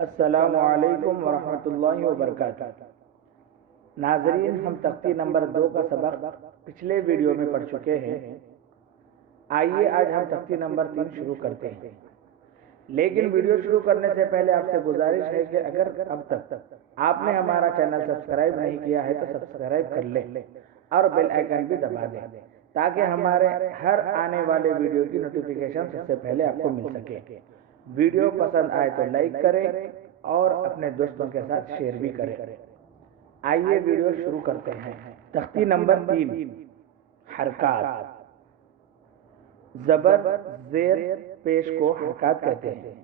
अस्सलामु अलैकुम वरहमतुल्लाहि वबरकातुहू। नाज़रीन, हम तख्ती नंबर 2 का सबक पिछले वीडियो में पढ़ चुके हैं। आइए आज हम तख्ती नंबर 3 शुरू करते हैं। लेकिन वीडियो शुरू करने से पहले आपसे गुजारिश है कि अगर अब तक आपने हमारा चैनल सब्सक्राइब नहीं किया है तो सब्सक्राइब कर लें और बेल आइकन भी दबा दें ताकि हमारे हर आने वाले वीडियो की नोटिफिकेशन सबसे पहले आपको मिल सके। वीडियो पसंद आए तो लाइक करें और अपने दोस्तों के साथ शेयर भी करें। आइए वीडियो शुरू करते हैं। तख्ती नंबर 3, हरकत। जबर जेर पेश को हरकत कहते हैं।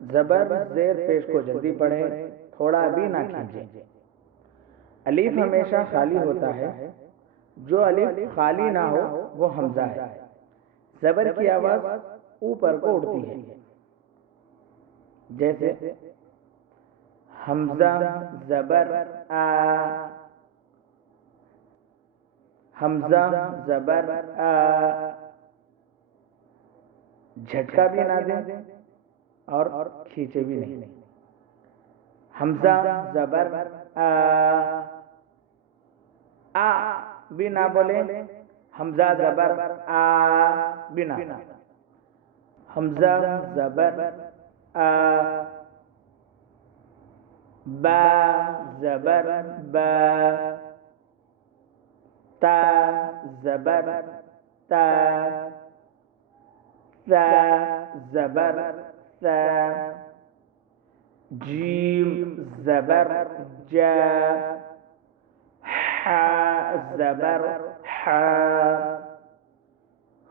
जबर जेर पेश को जल्दी पढ़ें, थोड़ा भी ना खींचें। अलीफ हमेशा खाली होता है, जो अलीफ खाली ना हो वो हमजा है। जबर की आवाज ऊपर को उड़ती है, जैसे हमजा जबर आ, हमजा जबर आ। झटका भी ना दें और खींचे भी नहीं। हमजा जबर आ भी ना बोले, हमजा जबर आ भी ना। हमजा जबर आ, बा जबर बा, ता जबर ता, सा जबर सा, जीम जबर जा, हा जबर हा,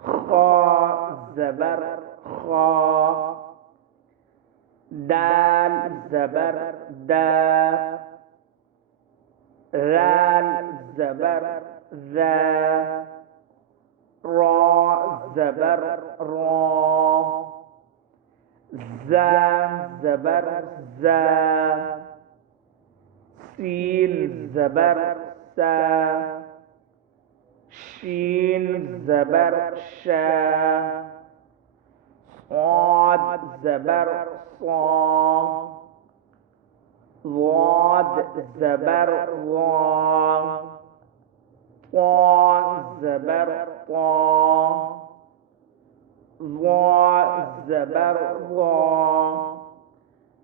खा जबर खा, दाल जबर दा, राल जबर रा, रा जबर रा, जा जबर जा, सीन जबर सा, शीन जबर शा, स्वाद जबर स्वा, वाद जबर वा, ता जबर ता, वा जबर वा,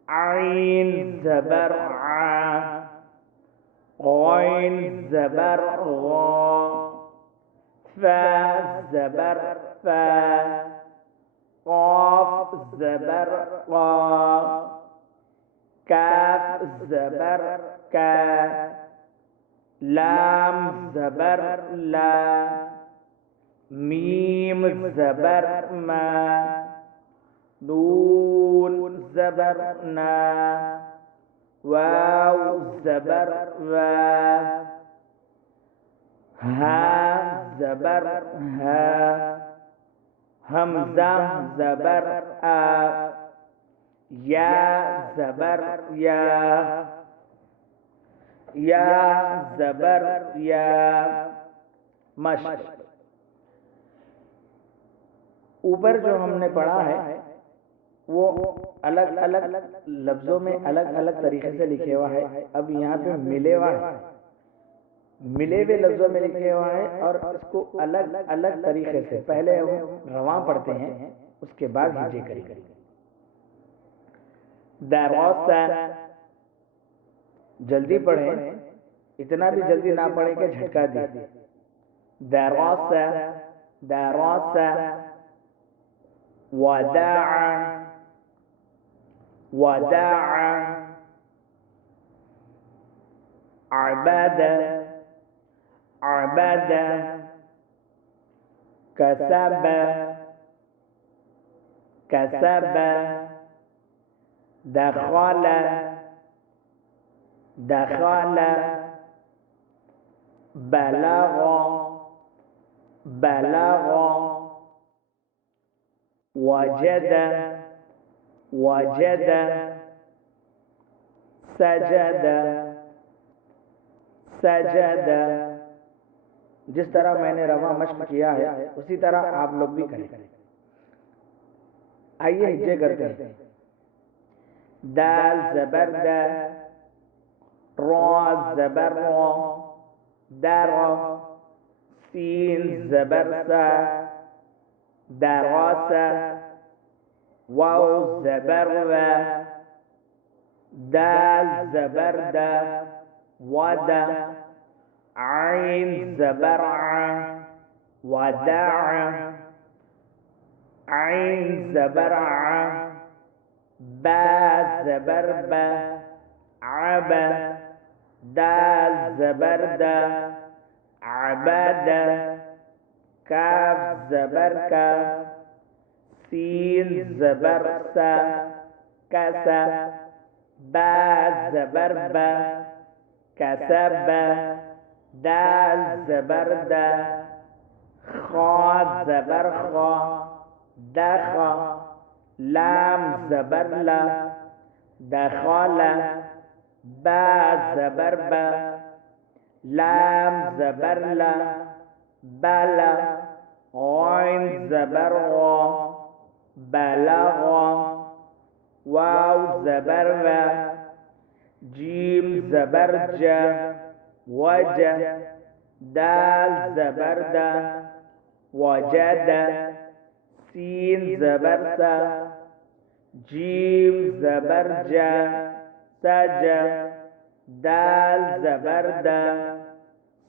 आइन जबर आ, गैन जबर गा, फा जबर फा, काफ जबर का, काफ जबर का, लाम जबर ला, मीम जबर मा, नून जबर ना, वाव जबर वा, हा जबर हा, हमजा जबर आ, या जबर या, या जबर या, मश्क। ऊपर जो हमने पढ़ा है वो अलग अलग लफ्जों में अलग अलग तरीके से लिखे हुआ है। अब यहाँ पे मिले हुआ है, मिले हुए लफ्जों में लिखे हुआ है और इसको अलग अलग तरीके से पहले हम रवा पढ़ते हैं, उसके बाद हिजे करेंगे। दरवासा, जल्दी पढ़ें, इतना भी जल्दी ना पढ़ें कि झटका दे। दरवासा दरवासा, वदाअ वदाअ, अबदा अबदा, कसब कसब, दखल दखल, बलग बलग, वजद वजद, सजद सजद। जिस तरह मैंने रवा मश्क किया है उसी तरह आप लोग भी करें। आइए हिज्जे करते हैं। दाल ज़बर दा, रा ज़बर रा, दर, सीन ज़बर सा, दरासा, वाव ज़बर वा, दाल ज़बर दा, वदा, आइन ज़बर आ, वदा, आइन ज़बर आ, बा ज़बर बा, आबा, दाल ज़बर दा, आबदा, काफ ज़बर का, सीन ज़बर सा, कसा, बा ज़बर बा, कसबा, दाल ज़बर दा, खा ज़बर खा, दखा, लाम ज़बर ला, दखाला, बा ज़बर बा, लाम ज़बर ला, बाला, गौन ज़बर गौ, बलगौ, वाव ज़बर वा, जीम ज़बर जा, वजा, दाल ज़बर दा, वजदा, सीन ज़बर सा, जीम ज़बर जा, सजा, दाल ज़बर दा,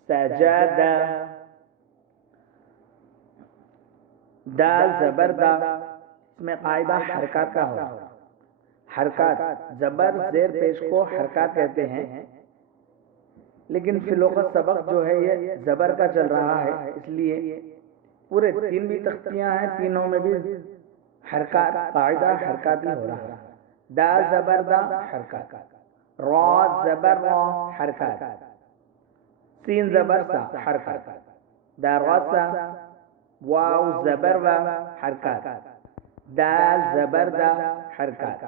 सजदा, दाल ज़बर दा। इसमें कायदा हरकत का होता है। हरकत जबर जेर पेश को हरकत कहते हैं, लेकिन फिलोका सबक जो है ये जबर का चल रहा है, इसलिए पूरे तीन भी तख्तियां हैं, तीनों में भी हरकत कायदा हरकत ही हो रहा है। दाल ज़बर दा हरकत, रा ज़बर रा हरकत, सीन ज़बर सा हरकत, दरसा, वाव ज़बर वा हरकत, दाल ज़बर दा हरकत,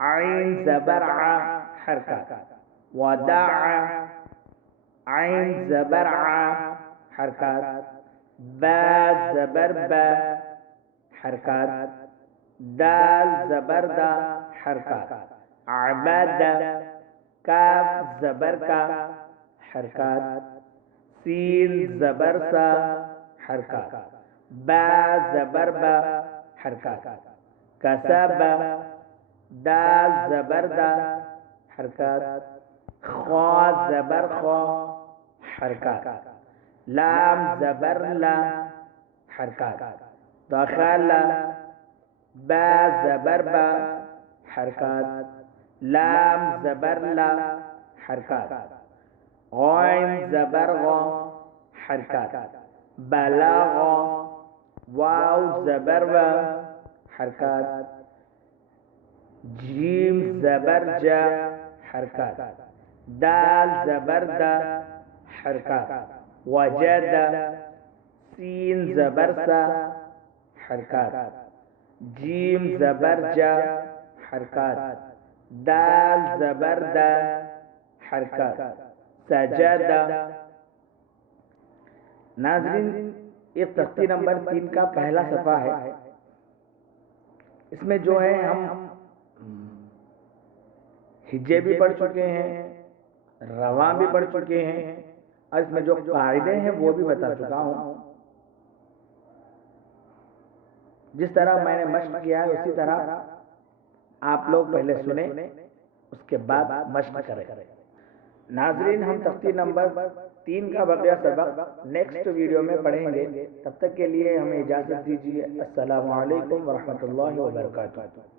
आइन ज़बर आ हरकत, वदा, आइन ज़बर आ हरकत, बा ज़बर बा हरकत, दाल ज़बर दा हरकत, अबदा, काफ ज़बर का हरकत, सीन ज़बर सा हरकत, बा ज़बर बा हरकत, कसबा, दाल ज़बर दा हरकत, खा ज़बर खा हरकत, लाम ज़बर ला हरकत, दखला, बा ज़बर बा हरकत, लाम ज़बर ला हरकत, गौन ज़बर गौ हरकत, बलगौ, वाव ज़बर वा हरकत, जीम ज़बर जा हरकत, दाल ज़बर दा हरकत, वजदा, सीन ज़बर सा हरकत, जीम ज़बर जा हरकत, दाल ज़बर दा हरकत, सजदा। नाज़रीन, ये तख्ती नंबर 3 का पहला सफ़ा है। इसमें जो है हम हिज्जे भी पढ़ चुके हैं, रवा भी पढ़ चुके हैं, और इसमें जो कायदे हैं वो भी बता चुका हूँ। जिस तरह मैंने मश्क किया है उसी तरह आप लोग पहले सुने, उसके बाद मश्क करें। नाज़रीन, हम तख्ती नंबर 3 का बकिया सबक नेक्स्ट वीडियो में पढ़ेंगे। तब तक के लिए हमें इजाज़त दीजिए। अस्सलामु अलैकुम व रहमतुल्लाहि व बरकातुहू।